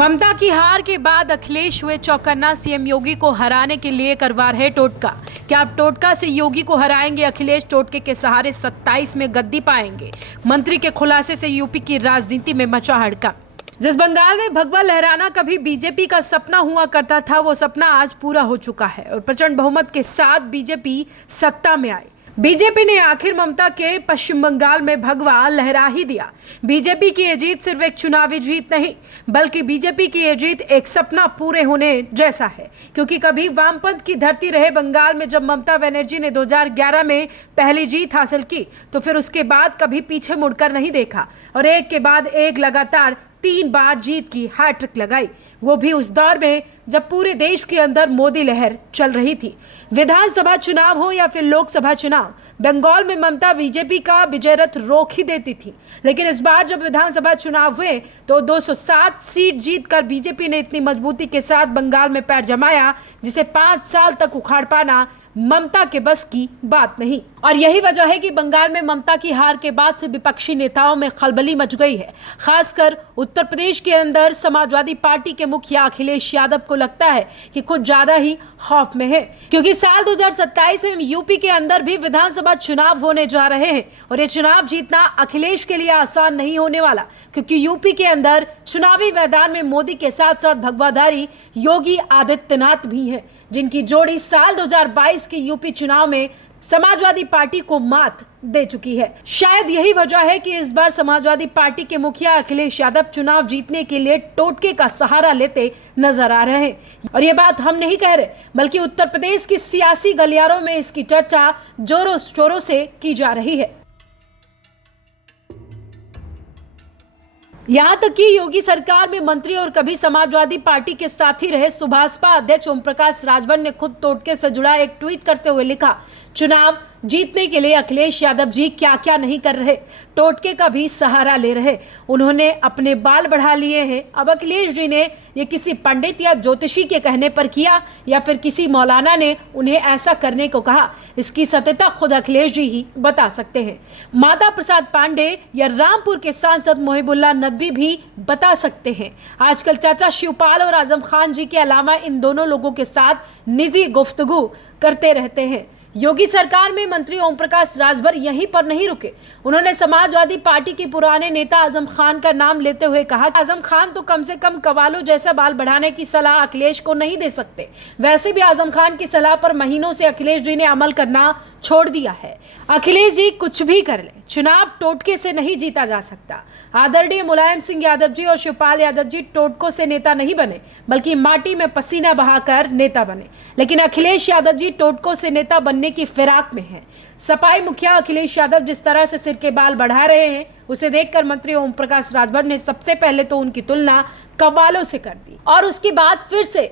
ममता की हार के बाद अखिलेश हुए चौकन्ना। सीएम योगी को हराने के लिए करवा रहे टोटका। क्या आप टोटका से योगी को हराएंगे? अखिलेश टोटके के सहारे 27 में गद्दी पाएंगे। मंत्री के खुलासे से यूपी की राजनीति में मचा हड़कंप। जिस बंगाल में भगवा लहराना कभी बीजेपी का सपना हुआ करता था, वो सपना आज पूरा हो चुका है और प्रचंड बहुमत के साथ बीजेपी सत्ता में आई। बीजेपी ने आखिर ममता के पश्चिम बंगाल में भगवा लहरा ही दिया। बीजेपी की ये जीत सिर्फ एक चुनावी जीत नहीं, बल्कि बीजेपी की ये जीत एक सपना पूरे होने जैसा है। क्योंकि कभी वामपंथ की धरती रहे बंगाल में जब ममता बनर्जी ने 2011 में पहली जीत हासिल की, तो फिर उसके बाद कभी पीछे मुड़कर नहीं देखा और एक के बाद एक लगातार 3 बार जीत की हैट्रिक लगाई, वो भी उस दौर में जब पूरे देश के अंदर मोदी लहर चल रही थी। विधानसभा चुनाव हो या फिर लोकसभा चुनाव, बंगाल में ममता बीजेपी का विजय रथ रोक ही देती थी। लेकिन इस बार जब विधानसभा चुनाव हुए तो 207 सीट जीतकर बीजेपी ने इतनी मजबूती के साथ बंगाल में पैर जमाया, जिसे 5 साल तक उखाड़ पाना ममता के बस की बात नहीं। और यही वजह है कि बंगाल में ममता की हार के बाद से विपक्षी नेताओं में खलबली मच गई है। खासकर उत्तर प्रदेश के अंदर समाजवादी पार्टी के मुखिया अखिलेश यादव को लगता है कि कुछ ज्यादा ही खौफ में है, क्योंकि साल 2027 में यूपी के अंदर भी विधानसभा चुनाव होने जा रहे हैं और ये चुनाव जीतना अखिलेश के लिए आसान नहीं होने वाला, क्योंकि यूपी के अंदर चुनावी मैदान में मोदी के साथ साथ भगवाधारी योगी आदित्यनाथ भी हैं, जिनकी जोड़ी साल 2022 के यूपी चुनाव में समाजवादी पार्टी को मात दे चुकी है। शायद यही वजह है कि इस बार समाजवादी पार्टी के मुखिया अखिलेश यादव चुनाव जीतने के लिए टोटके का सहारा लेते नजर आ रहे हैं। और ये बात हम नहीं कह रहे, बल्कि उत्तर प्रदेश की सियासी गलियारों में इसकी चर्चा जोरों शोरों से की जा रही है। यहां तक कि योगी सरकार में मंत्री और कभी समाजवादी पार्टी के साथी रहे सुभाषपा अध्यक्ष ओम प्रकाश राजभर ने खुद टोटके से जुड़ा एक ट्वीट करते हुए लिखा, चुनाव जीतने के लिए अखिलेश यादव जी क्या क्या नहीं कर रहे, टोटके का भी सहारा ले रहे। उन्होंने अपने बाल बढ़ा लिए हैं। अब अखिलेश जी ने ये किसी पंडित या ज्योतिषी के कहने पर किया या फिर किसी मौलाना ने उन्हें ऐसा करने को कहा, इसकी सत्यता खुद अखिलेश जी ही बता सकते हैं। माता प्रसाद पांडे या रामपुर के सांसद मोहिबुल्लाह नदवी भी बता सकते हैं। आजकल चाचा शिवपाल और आजम खान जी के अलावा इन दोनों लोगों के साथ निजी गुफ्तगू करते रहते हैं। योगी सरकार में मंत्री ओम प्रकाश राजभर यहीं पर नहीं रुके। उन्होंने समाजवादी पार्टी के पुराने नेता आजम खान का नाम लेते हुए कहा, आजम खान तो कम से कम कवालो जैसा बाल बढ़ाने की सलाह अखिलेश को नहीं दे सकते। वैसे भी आजम खान की सलाह पर महीनों से अखिलेश जी ने अमल करना छोड़ दिया है। अखिलेश जी कुछ भी कर ले, चुनाव टोटके से नहीं जीता जा सकता। आदरणीय मुलायम सिंह यादव जी और शिवपाल यादव जी टोटकों से नेता नहीं बने, बल्कि माटी में पसीना बहाकर नेता बने। लेकिन अखिलेश यादव जी टोटकों से नेता बनने की फिराक में हैं। सपाई मुखिया अखिलेश यादव जिस तरह से सिर के बाल बढ़ा रहे हैं, उसे देखकर मंत्री ओम प्रकाश राजभर ने सबसे पहले तो उनकी तुलना कव्वालों से कर दी और उसके बाद फिर से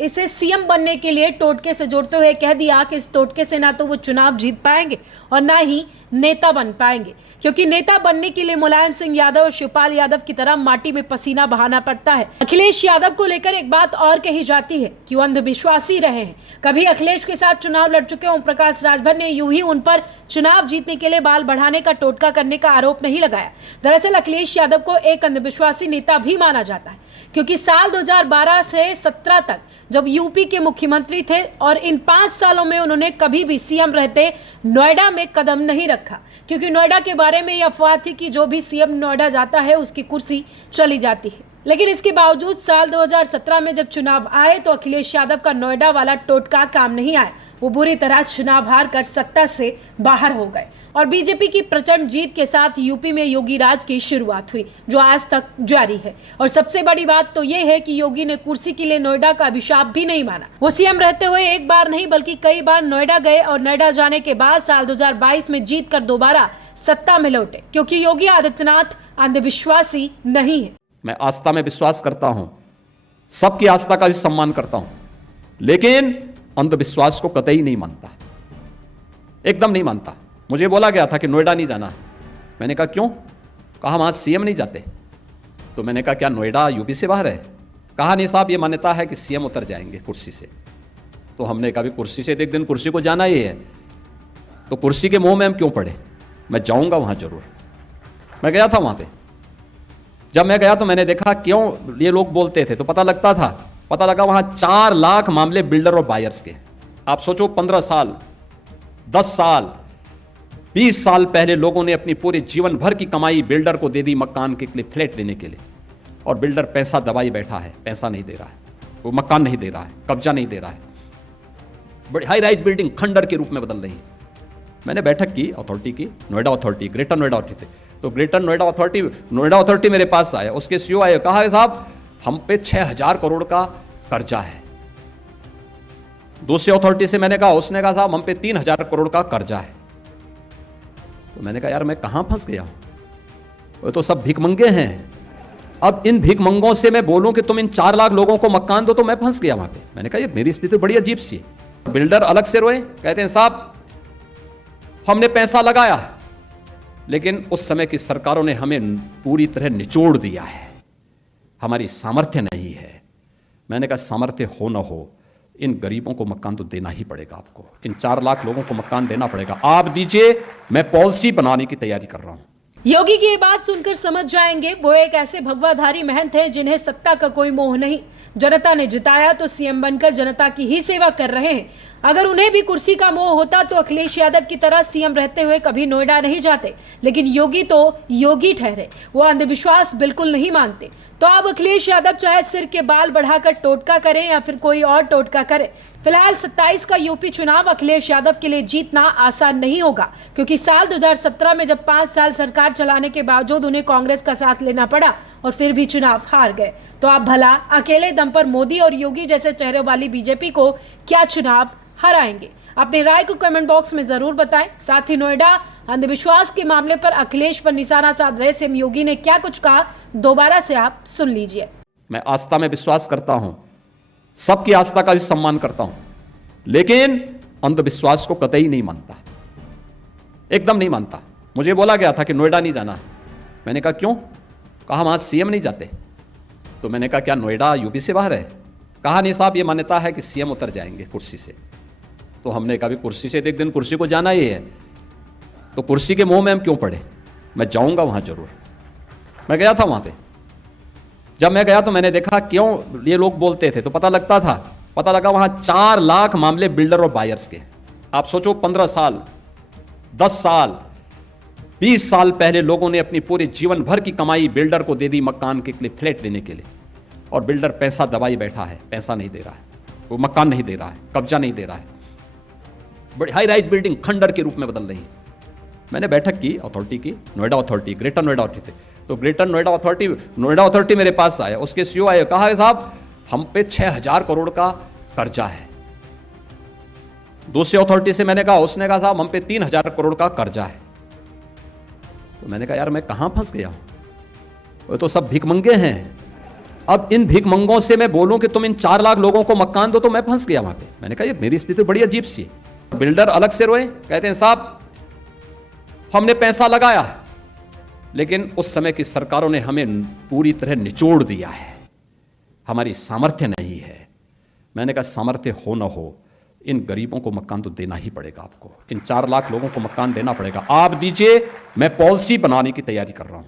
इसे सीएम बनने के लिए टोटके से जोड़ते हुए कह दिया कि इस टोटके से ना तो वो चुनाव जीत पाएंगे और ना ही नेता बन पाएंगे, क्योंकि नेता बनने के लिए मुलायम सिंह यादव और शिवपाल यादव की तरह माटी में पसीना बहाना पड़ता है। अखिलेश यादव को लेकर एक बात और कही जाती है कि वो अंधविश्वासी रहे हैं। कभी अखिलेश के साथ चुनाव लड़ चुके ओम प्रकाश राजभर ने यूं ही उन पर चुनाव जीतने के लिए बाल बढ़ाने का टोटका करने का आरोप नहीं लगाया। दरअसल अखिलेश यादव को एक अंधविश्वासी नेता भी माना जाता है, क्योंकि साल 2012 से 17 तक जब यूपी के मुख्यमंत्री थे और इन 5 सालों में उन्होंने कभी भी सीएम रहते नोएडा में कदम नहीं रखा, क्योंकि नोएडा के बारे में यह अफवाह थी कि जो भी सीएम नोएडा जाता है उसकी कुर्सी चली जाती है। लेकिन इसके बावजूद साल 2017 में जब चुनाव आए तो अखिलेश यादव का नोएडा वाला टोटका काम नहीं आया। वो बुरी तरह चुनाव हार कर सत्ता से बाहर हो गए और बीजेपी की प्रचंड जीत के साथ यूपी में योगी राज की शुरुआत हुई, जो आज तक जारी है। और सबसे बड़ी बात तो ये है कि योगी ने कुर्सी के लिए नोएडा का अभिशाप भी नहीं माना। वो सीएम रहते हुए एक बार नहीं बल्कि कई बार नोएडा गए और नोएडा जाने के बाद साल 2022 में जीत कर दोबारा सत्ता में लौटे, क्योंकि योगी आदित्यनाथ अंधविश्वासी नहीं है। मैं आस्था में विश्वास करता हूं, सबकी आस्था का भी सम्मान करता हूं, लेकिन अंधविश्वास को कतई नहीं मानता, एकदम नहीं मानता। मुझे बोला गया था कि नोएडा नहीं जाना। मैंने कहा क्यों? कहा वहाँ सीएम नहीं जाते। तो मैंने कहा क्या नोएडा यूपी से बाहर है? कहा नहीं साहब, ये मान्यता है कि सीएम उतर जाएंगे कुर्सी से। तो हमने कहा भी कुर्सी से तो एक दिन कुर्सी को जाना ही है, तो कुर्सी के मुंह में हम क्यों पड़े? मैं जाऊँगा वहाँ जरूर। मैं गया था वहाँ पे, जब मैं गया तो मैंने देखा क्यों ये लोग बोलते थे, तो पता लगता था, पता लगा वहां 4 लाख मामले बिल्डर और बायर्स के। आप सोचो 15 साल, 10 साल, 20 साल पहले लोगों ने अपनी पूरे जीवन भर की कमाई बिल्डर को दे दी मकान के लिए, फ्लैट देने के लिए, और बिल्डर पैसा दबाई बैठा है, पैसा नहीं दे रहा है, वो मकान नहीं दे रहा है, कब्जा नहीं दे रहा है, बड़ी हाई राइज बिल्डिंग खंडर के रूप में बदल रही है। मैंने बैठक की अथॉरिटी की, Noida authority, greater Noida authority थे, तो ग्रेटर नोएडा अथॉरिटी मेरे पास आया, उसके सीईओ आए, कहा साहब हम पे 6000 करोड़ का कर्जा है। दूसरी अथॉरिटी से मैंने कहा, उसने कहा साहब हम पे 3000 करोड़ का कर्जा है। तो मैंने कहा यार मैं कहां फंस गया हूं, वो तो सब भिखमंगे हैं। अब इन भिखमंगों से मैं बोलूं कि तुम इन 4 लाख लोगों को मकान दो, तो मैं फंस गया वहां पे। मैंने कहा ये मेरी स्थिति बड़ी अजीब सी है। बिल्डर अलग से रोए, कहते हैं साहब हमने पैसा लगाया, लेकिन उस समय की सरकारों ने हमें पूरी तरह निचोड़ दिया है, हमारी सामर्थ्य नहीं है। मैंने कहा सामर्थ्य हो ना हो, इन गरीबों को मकान तो देना ही पड़ेगा आपको, इन 4 लाख लोगों को मकान देना पड़ेगा। आप दीजिए, मैं पॉलिसी बनाने की तैयारी कर रहा हूं। योगी की ये बात सुनकर समझ जाएंगे वो एक ऐसे भगवाधारी महंत हैं जिन्हें सत्ता का कोई मोह नहीं। जनता ने जिताया तो सीएम बनकर जनता की ही सेवा कर रहे हैं। अगर उन्हें भी कुर्सी का मोह होता तो अखिलेश यादव की तरह सीएम रहते हुए कभी नोएडा नहीं जाते। लेकिन योगी तो योगी ठहरे, वो अंधविश्वास बिल्कुल नहीं मानते। तो अब अखिलेश यादव चाहे सिर के बाल बढ़ाकर टोटका करें या फिर कोई और टोटका करें, फिलहाल 27 का यूपी चुनाव अखिलेश यादव के लिए जीतना आसान नहीं होगा, क्योंकि साल 2017 में जब 5 साल सरकार चलाने के बावजूद उन्हें कांग्रेस का साथ लेना पड़ा और फिर भी चुनाव हार गए, तो आप भला अकेले दम पर मोदी और योगी जैसे चेहरे वाली बीजेपी को क्या चुनाव हराएंगे? अपनी राय को कमेंट बॉक्स में जरूर बताएं। साथ ही नोएडा अंधविश्वास के मामले पर अखिलेश पर निशाना साध रहे सीएम योगी ने क्या कुछ कहा, दोबारा से आप सुन लीजिए। मैं आस्था में विश्वास करता हूं, सबकी आस्था का भी सम्मान करता हूं, लेकिन अंधविश्वास को कतई नहीं मानता, एकदम नहीं मानता। मुझे बोला गया था कि नोएडा नहीं जाना, मैंने कहा क्यों? कहा वहां सीएम नहीं जाते। तो मैंने कहा क्या नोएडा यूपी से बाहर है? कहा नहीं साहब ये मान्यता है कि सीएम उतर जाएंगे कुर्सी से। तो हमने कहा भी कुर्सी से एक दिन कुर्सी को जाना ही है, तो कुर्सी के मोह में हम क्यों पड़े? मैं जाऊंगा वहां जरूर। मैं गया था वहां पे, जब मैं गया तो मैंने देखा क्यों ये लोग बोलते थे, तो पता लगता था, पता लगा वहां 4 लाख मामले बिल्डर और बायर्स के। आप सोचो 15 साल, 10 साल, 20 साल पहले लोगों ने अपनी पूरे जीवन भर की कमाई बिल्डर को दे दी मकान के लिए, फ्लैट देने के लिए, और बिल्डर पैसा दबाई बैठा है, पैसा नहीं दे रहा है, वो मकान नहीं दे रहा है, कब्जा नहीं दे रहा है, बड़ी हाई राइज बिल्डिंग खंडर के रूप में बदल रही है। मैंने बैठक की अथॉरिटी की, Noida authority, greater Noida authority थे, तो ग्रेटर नोएडा अथॉरिटी मेरे पास आया, उसके सीईओ आए, कहा साहब हम पे 6000 करोड़ का कर्जा है। दूसरी अथॉरिटी से मैंने कहा, उसने कहा साहब हम पे 3000 करोड़ का कर्जा है। तो मैंने कहा यार मैं कहां फंस गया हूं, वो तो सब भिखमंगे हैं। अब इन भिखमंगों से मैं बोलूं कि तुम इन 4 लाख लोगों को मकान दो, तो मैं फंस गया वहां पे। मैंने कहा ये मेरी स्थिति बड़ी अजीब सी है। बिल्डर अलग से रोए, कहते हैं साहब हमने पैसा लगाया, लेकिन उस समय की सरकारों ने हमें पूरी तरह निचोड़ दिया है, हमारी सामर्थ्य नहीं है। मैंने कहा सामर्थ्य हो ना हो, इन गरीबों को मकान तो देना ही पड़ेगा आपको, इन 4 लाख लोगों को मकान देना पड़ेगा। आप दीजिए, मैं पॉलिसी बनाने की तैयारी कर रहा हूं।